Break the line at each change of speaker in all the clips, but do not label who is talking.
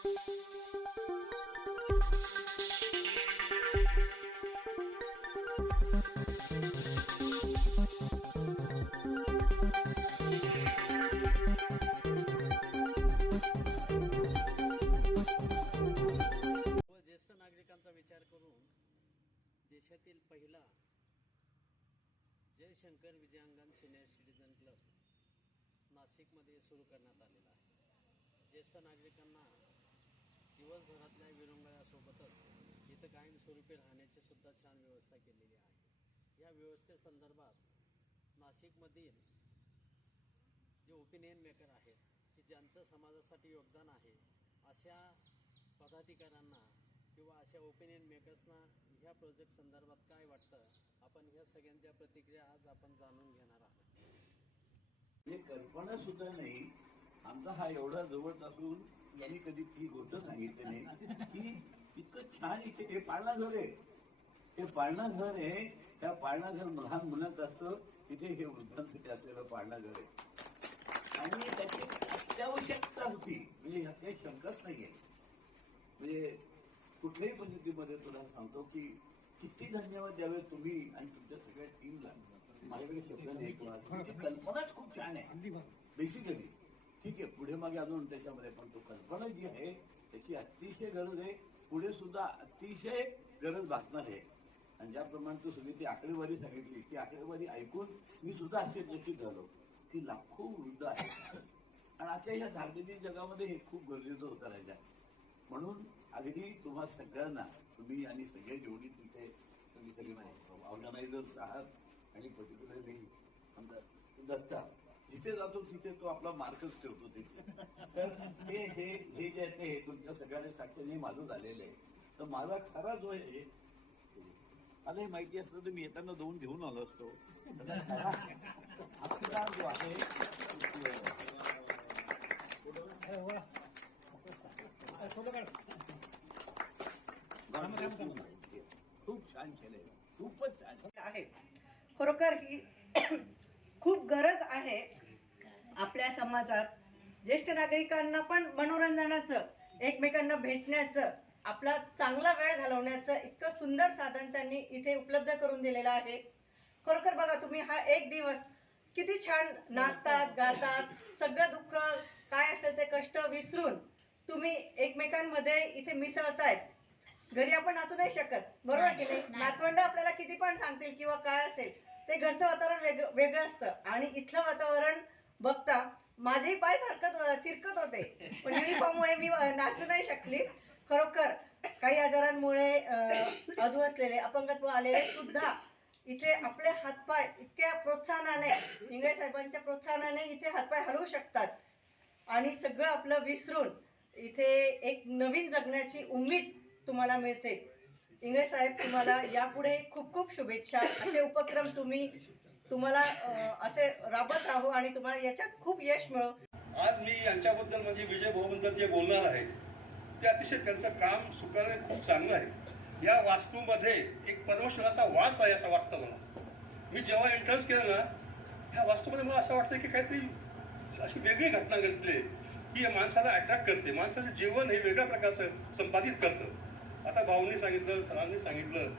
व ज्येष्ठ नागरिकांचा विचार करून देशातील पहिला Jaishankar Vijayangan senior citizen club नाशिकमध्ये सुरू करण्यात आलेला आहे. ज्येष्ठ नागरिकांना दिवसभरातल्या विरंगळ्यासोबतच इथं कायमस्वरूपी राहण्याची सुद्धा छान व्यवस्था केलेली आहे. या व्यवस्थेसंदर्भात नाशिकमधील जे ओपिनियन मेकर आहेत की ज्यांचं समाजासाठी योगदान आहे अशा पदाधिकाऱ्यांना किंवा अशा ओपिनियन मेकर्सना ह्या प्रोजेक्ट संदर्भात काय वाटतं? आपण ह्या सगळ्यांच्या प्रतिक्रिया आज आपण जाणून घेणार आहोत.
म्हणजे कल्पना सुद्धा नाही. आमचा हा एवढा जवळ असून यांनी कधी ती गोष्ट सांगितली नाही. की इतकं छान इथे हे पाळणा घर आहे. हे पाळणा घर आहे. त्या पाळणा घर लहान मुलांचं असतं. तिथे हे वृद्धांसाठी असलेलं पाळणा घर आहे. आणि त्याची अत्यावश्यकता होती. म्हणजे ह्यात काही शंकाच नाहीये. म्हणजे कुठल्याही परिस्थितीमध्ये तुला सांगतो की किती धन्यवाद द्यावे तुम्ही आणि तुमच्या सगळ्या टीमला माझ्याकडे शब्द नाही कल्पनाच खूप छान आहे. बेसिकली ठीक आहे पुढे मागे अजून त्याच्यामध्ये पण तो कल्पना जी आहे त्याची अतिशय गरज आहे. पुढे सुद्धा अतिशय गरज भासणार आहे. आणि ज्याप्रमाणे तू सगळी ती आकडेवारी सांगितली ती आकडेवारी ऐकून मी सुद्धा आश्चर्यचकित झालो की लाखो वृद्ध आहेत. आणि आता या धार्मिक जगामध्ये हे खूप गरजेचं होतं आहे म्हणून अगदी तुम्हा सगळ्यांना तुम्ही आणि सगळे जेवढी तिथे तुम्ही सगळे ऑर्गनायझर्स आहात आणि पर्टिक्युलरली आमचा दत्ता. जिथे जातो तिथे तो आपला मार्कच ठेवतो तिथे. तर हे हे हे जे आहे ते हे तुमच्या सगळ्यांनी साक्षीने माझं झालेलं आहे. तर माझा खरा जो आहे मला हे माहिती असलं तर मी येताना दोन घेऊन आलो असतो. आपला जो आहे खूप छान केलंय. खूपच छान.
आहे. खरोखर ही खूप गरज आहे. आपल्या समाजात ज्येष्ठ नागरिकांना पण मनोरंजनाचं एकमेकांना भेटण्याचं आपला चांगला वेळ घालवण्याचं इतकं सुंदर साधन त्यांनी इथे उपलब्ध करून दिलेलं आहे. खरोखर बघा तुम्ही हा एक दिवस किती छान नाचतात गातात सगळं दुःख काय असेल ते कष्ट विसरून तुम्ही एकमेकांमध्ये इथे मिसळतायत घरी आपण नाचू नाही शकत बरोबर की नाही. नातवंड आपल्याला किती पण सांगतील किंवा काय असेल ते घरचं वातावरण वेगळं वेगळं असतं. आणि इथलं वातावरण बघता माझेही पाय थरकत थिरकत होते. पण युनिफॉर्ममुळे मी नाचू नाही शकली. खरोखर काही आजारांमुळे अधू असलेले अपंगत्व आलेले सुद्धा इथे आपले हातपाय इतक्या प्रोत्साहनाने इंग्रज साहेबांच्या प्रोत्साहनाने इथे हातपाय हलवू शकतात. आणि सगळं आपलं विसरून इथे एक नवीन जगण्याची उमेद तुम्हाला मिळते. इंग्रज साहेब तुम्हाला यापुढे खूप खूप शुभेच्छा. असे उपक्रम तुम्ही तुम्हाला असे राबत राहू आणि तुम्हाला याच्यात खूप यश मिळो.
आज मी यांच्याबद्दल म्हणजे विजय भाऊबद्दल जे बोलणार आहे ते अतिशय त्यांचं काम सुकारे खूप चांगलं आहे. या वास्तूमध्ये एक परमेश्वराचा वास आहे असं वाटतं मला. मी जेव्हा एंट्रन्स केलं ना ह्या वास्तूमध्ये मला असं वाटतं की काहीतरी अशी वेगळी घटना घडली आहे की या माणसाला अट्रॅक्ट करते. माणसाचं जीवन हे वेगळ्या प्रकारचं संपादित करतं. आता भाऊंनी सांगितलं सरांनी सांगितलं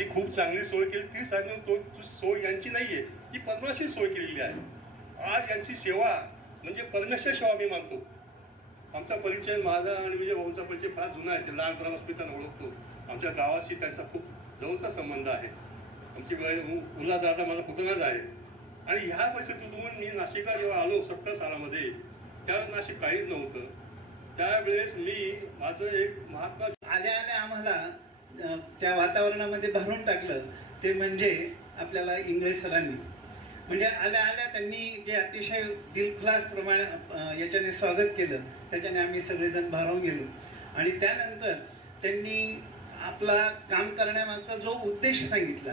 की खूप चांगली सोय केली. ती सांगून तो सोय यांची नाहीये ती परमेश्वर सोय केलेली आहे. आज यांची सेवा म्हणजे परमेश्वर सेवा मी मानतो. आमचा परिचय माझा आणि विजय भाऊचा परिचय फार जुना आहे. ते लहानपणापासून त्यांना ओळखतो. आमच्या गावाशी त्यांचा खूप जवळचा संबंध आहे. आमची उल्हा दादा माझा पुतणाच आहे. आणि ह्या परिस्थितीतून मी नाशिकला जेव्हा आलो सत्तर सालामध्ये त्यावेळेस नाशिक काहीच नव्हतं. त्यावेळेस मी माझं एक महात्मा
आल्या आल्या आम्हाला. त्या वातावरणामध्ये भरून टाकलं ते म्हणजे आपल्याला इंग्रज सरांनी म्हणजे आल्या आल्या त्यांनी जे अतिशय दिलखुलास प्रमाणे याच्याने स्वागत केलं त्याच्याने आम्ही सगळेजण भारावून गेलो. आणि त्यानंतर त्यांनी आपला काम करण्यामागचा जो उद्देश सांगितला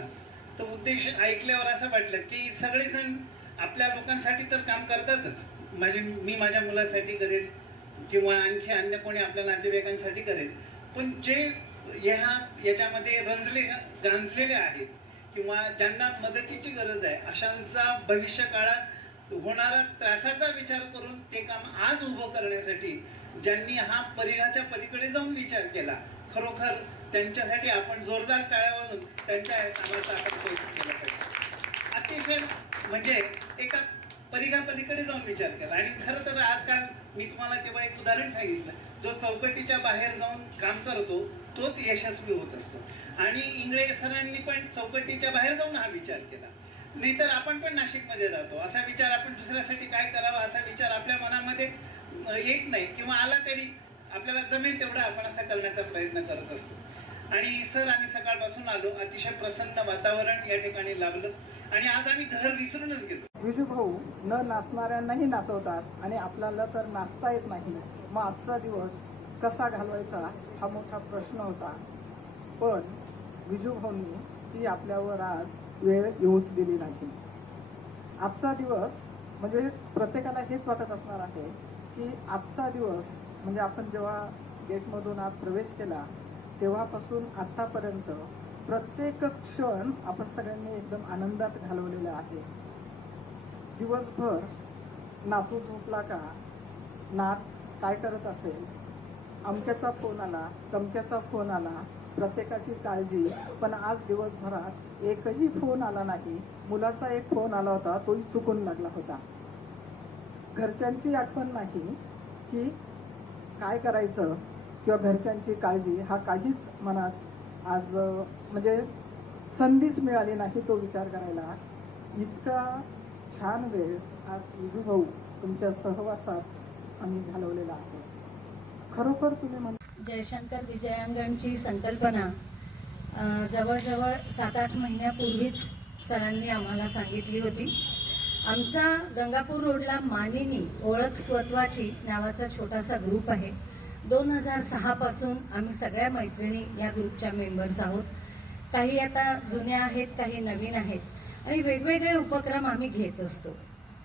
तो उद्देश ऐकल्यावर असं वाटलं की सगळेजण आपल्या लोकांसाठी तर काम करतातच. माझे मी माझ्या मुलासाठी करेन किंवा आणखी अन्य कोणी आपल्या नातेवाईकांसाठी करेल पण जे ह्या याच्यामध्ये रंजले गांजलेले आहेत किंवा ज्यांना मदतीची गरज आहे अशांचा भविष्य काळात होणारा त्रासाचा विचार करून ते काम आज उभं करण्यासाठी ज्यांनी हा परिघाच्या पलीकडे जाऊन विचार केला खरोखर त्यांच्यासाठी आपण जोरदार टाळ्या वाजून त्यांच्या कामाचा आपण प्रयत्न केला पाहिजे. अतिशय म्हणजे एका परिघा पलीकडे जाऊन विचार केला. आणि खरं तर आजकाल मी तुम्हाला तेव्हा एक उदाहरण सांगितलं. जो चौकटीच्या बाहेर जाऊन काम करतो तोच यशस्वी होत असतो. आणि इंगळे सरांनी पण चौकटीच्या बाहेर जाऊन हा विचार केला. नाहीतर आपण पण नाशिकमध्ये राहतो. असा विचार आपण दुसऱ्यासाठी काय करावा असा विचार आपल्या मनामध्ये येत नाही किंवा आला तरी आपल्याला जमेल तेवढा आपण असा करण्याचा प्रयत्न करत असतो. आणि सर आम्ही सकाळपासून आलो. अतिशय प्रसन्न वातावरण या ठिकाणी लागलं. आणि आज आम्ही घर विसरूनच गेलो.
विजू भाऊ न नाचणाऱ्यांनाही नाचवतात आणि आपल्याला तर नाचता येत नाही. मग आजचा दिवस कसा घालवायचा हा मोठा प्रश्न होता. पण विजूभाऊंनी ती आपल्यावर आज वेळ येऊच दिली नाही. आजचा दिवस म्हणजे प्रत्येकाला हेच वाटत असणार आहे की आजचा दिवस म्हणजे आपण जेव्हा गेटमधून आत प्रवेश केला तेव्हापासून आत्तापर्यंत प्रत्येक क्षण आपण सगळ्यांनी एकदम आनंदात घालवलेला आहे. दिवसभर नातू झोपला का? नात काय करत असेल? अमक्याचा फोन आला तमक्याचा फोन आला प्रत्येकाची काळजी. पण आज दिवसभरात एकही फोन आला नाही. मुलाचा एक फोन आला होता तोही चुकून लागला होता. घरच्यांची आठवण नाही की काय करायचं किंवा घरच्यांची काळजी हा काहीच मनात आज म्हणजे संधीच मिळाली नाही तो विचार करायला. इतका छान वेळ आज विजू भाऊ तुमच्या सहवासात आम्ही घालवलेला आहे. खरोखर तुम्ही
जयशंकर विजयांगणची संकल्पना जवळजवळ सात आठ महिन्यापूर्वीच सरांनी आम्हाला सांगितली होती. आमचा गंगापूर रोडला मानिनी ओळख स्वत्वाची नावाचा छोटासा ग्रुप आहे. दोन हजार सहापासून आम्ही सगळ्या मैत्रिणी या ग्रुपच्या मेंबर्स आहोत. काही आता जुन्या आहेत काही नवीन आहेत. आणि वेगवेगळे उपक्रम आम्ही घेत असतो.